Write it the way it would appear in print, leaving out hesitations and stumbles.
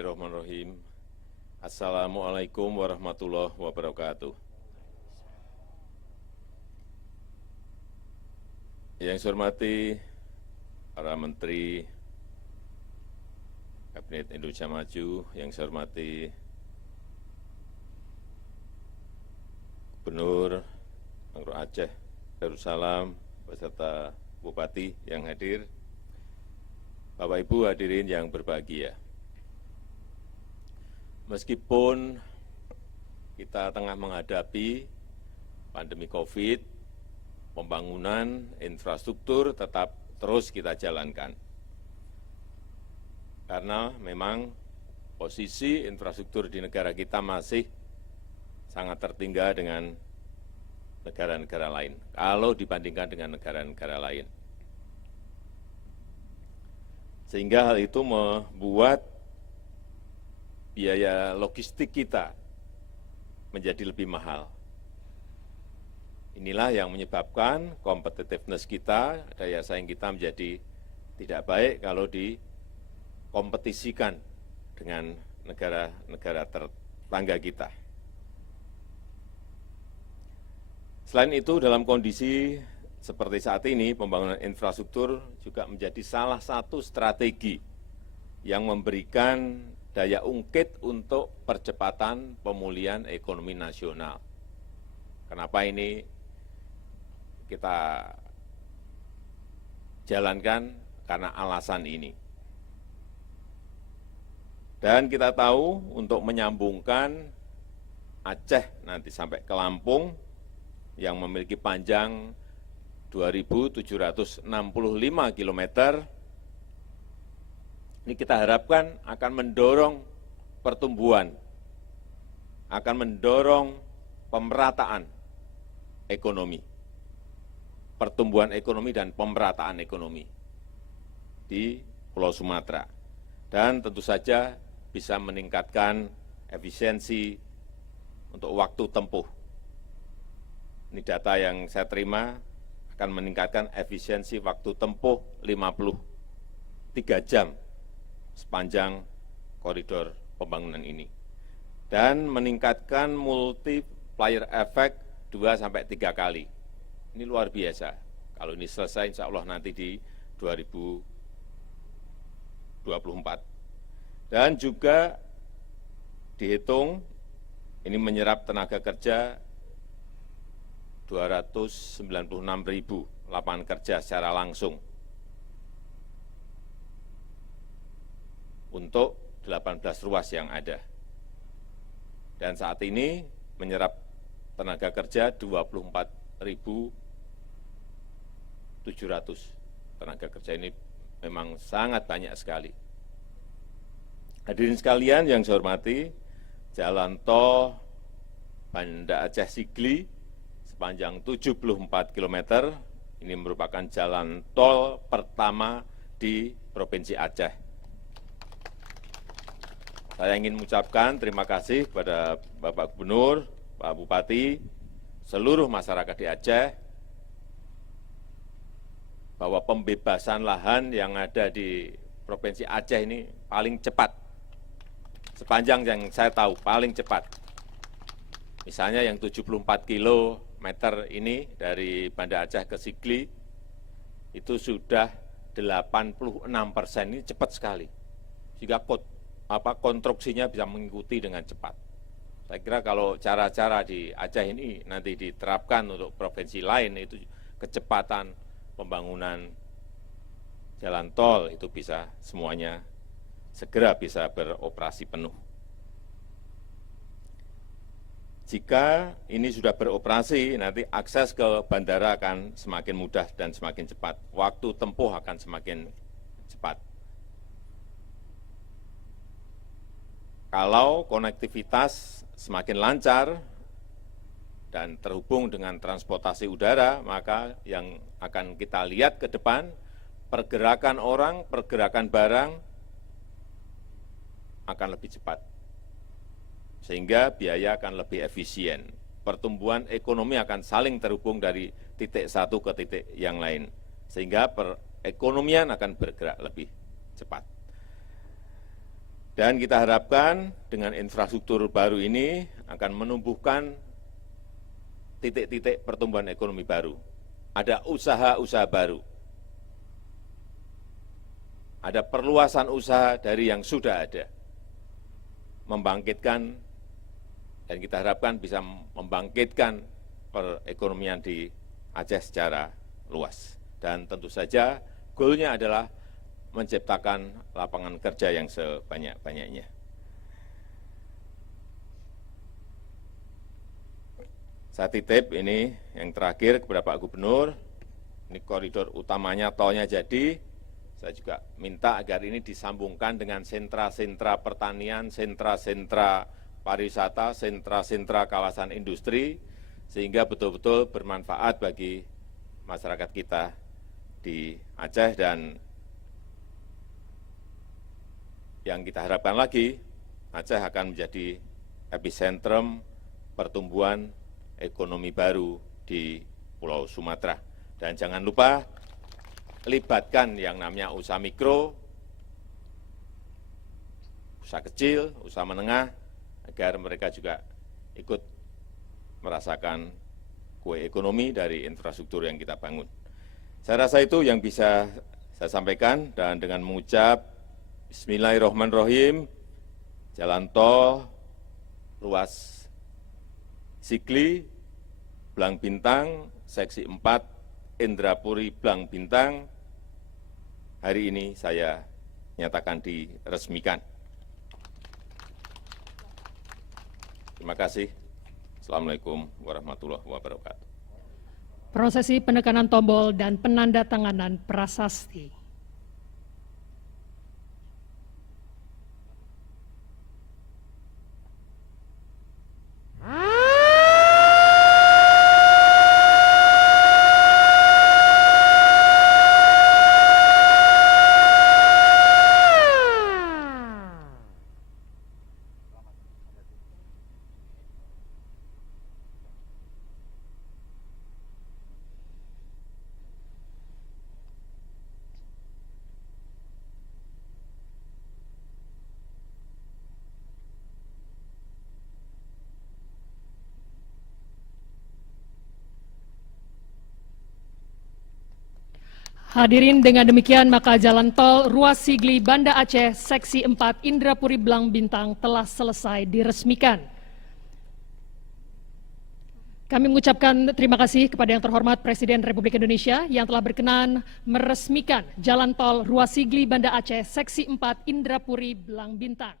Bismillahirrahmanirrahim. Assalamualaikum warahmatullahi wabarakatuh. Yang saya hormati para Menteri Kabinet Indonesia Maju, yang saya hormati Gubernur Bangro Aceh Darussalam beserta Bupati yang hadir, Bapak Ibu hadirin yang berbahagia. Meskipun kita tengah menghadapi pandemi COVID, pembangunan infrastruktur tetap terus kita jalankan. Karena memang posisi infrastruktur di negara kita masih sangat tertinggal dengan negara-negara lain, kalau dibandingkan dengan negara-negara lain. Sehingga hal itu membuat biaya logistik kita menjadi lebih mahal. Inilah yang menyebabkan competitiveness kita, daya saing kita menjadi tidak baik kalau dikompetisikan dengan negara-negara tetangga kita. Selain itu, dalam kondisi seperti saat ini, pembangunan infrastruktur juga menjadi salah satu strategi yang memberikan daya ungkit untuk percepatan pemulihan ekonomi nasional. Kenapa ini kita jalankan? Karena alasan ini. Dan kita tahu untuk menyambungkan Aceh nanti sampai ke Lampung yang memiliki panjang 2.765 km, ini kita harapkan akan mendorong pertumbuhan, akan mendorong pemerataan ekonomi, pertumbuhan ekonomi dan pemerataan ekonomi di Pulau Sumatera. Dan tentu saja bisa meningkatkan efisiensi untuk waktu tempuh. Ini data yang saya terima akan meningkatkan efisiensi waktu tempuh 53 jam sepanjang koridor pembangunan ini. Dan meningkatkan multiplier effect 2-3 kali. Ini luar biasa. Kalau ini selesai insya Allah nanti di 2024. Dan juga dihitung ini menyerap tenaga kerja 296.000 lapangan kerja secara langsung untuk 18 ruas yang ada. Dan saat ini menyerap tenaga kerja 24.700 tenaga kerja. Ini memang sangat banyak sekali. Hadirin sekalian yang saya hormati, jalan tol Banda Aceh Sigli sepanjang 74 km, ini merupakan jalan tol pertama di Provinsi Aceh. Saya ingin mengucapkan terima kasih kepada Bapak Gubernur, Pak Bupati, seluruh masyarakat di Aceh, bahwa pembebasan lahan yang ada di Provinsi Aceh ini paling cepat. Sepanjang yang saya tahu, paling cepat. Misalnya yang 74 kilometer ini dari Banda Aceh ke Sigli, itu sudah 86%, ini cepat sekali. Sehingga konstruksinya bisa mengikuti dengan cepat. Saya kira kalau cara-cara di Aceh ini nanti diterapkan untuk provinsi lain, itu kecepatan pembangunan jalan tol itu bisa semuanya segera bisa beroperasi penuh. Jika ini sudah beroperasi, nanti akses ke bandara akan semakin mudah dan semakin cepat. Waktu tempuh akan semakin cepat. Kalau konektivitas semakin lancar dan terhubung dengan transportasi udara, maka yang akan kita lihat ke depan, pergerakan orang, pergerakan barang akan lebih cepat. Sehingga biaya akan lebih efisien. Pertumbuhan ekonomi akan saling terhubung dari titik satu ke titik yang lain. Sehingga perekonomian akan bergerak lebih cepat. Dan kita harapkan dengan infrastruktur baru ini akan menumbuhkan titik-titik pertumbuhan ekonomi baru. Ada usaha-usaha baru. Ada perluasan usaha dari yang sudah ada. Membangkitkan, dan kita harapkan bisa membangkitkan perekonomian di Aceh secara luas. Dan tentu saja goalnya adalah menciptakan lapangan kerja yang sebanyak-banyaknya. Saya titip ini yang terakhir kepada Pak Gubernur, ini koridor utamanya tolnya jadi, saya juga minta agar ini disambungkan dengan sentra-sentra pertanian, sentra-sentra pariwisata, sentra-sentra kawasan industri, sehingga betul-betul bermanfaat bagi masyarakat kita di Aceh. Dan yang kita harapkan lagi, Aceh akan menjadi epicentrum pertumbuhan ekonomi baru di Pulau Sumatera. Dan jangan lupa, libatkan yang namanya usaha mikro, usaha kecil, usaha menengah, agar mereka juga ikut merasakan kue ekonomi dari infrastruktur yang kita bangun. Saya rasa itu yang bisa saya sampaikan, dan dengan mengucap Bismillahirrahmanirrahim, jalan tol ruas Sigli, Blang Bintang, seksi 4, Indrapuri, Blang Bintang, hari ini saya nyatakan diresmikan. Terima kasih. Assalamualaikum warahmatullahi wabarakatuh. Prosesi penekanan tombol dan penandatanganan prasasti. Hadirin, dengan demikian maka jalan tol ruas Sigli Banda Aceh seksi 4 Indrapuri Blang Bintang telah selesai diresmikan. Kami mengucapkan terima kasih kepada yang terhormat Presiden Republik Indonesia yang telah berkenan meresmikan jalan tol ruas Sigli Banda Aceh seksi 4 Indrapuri Blang Bintang.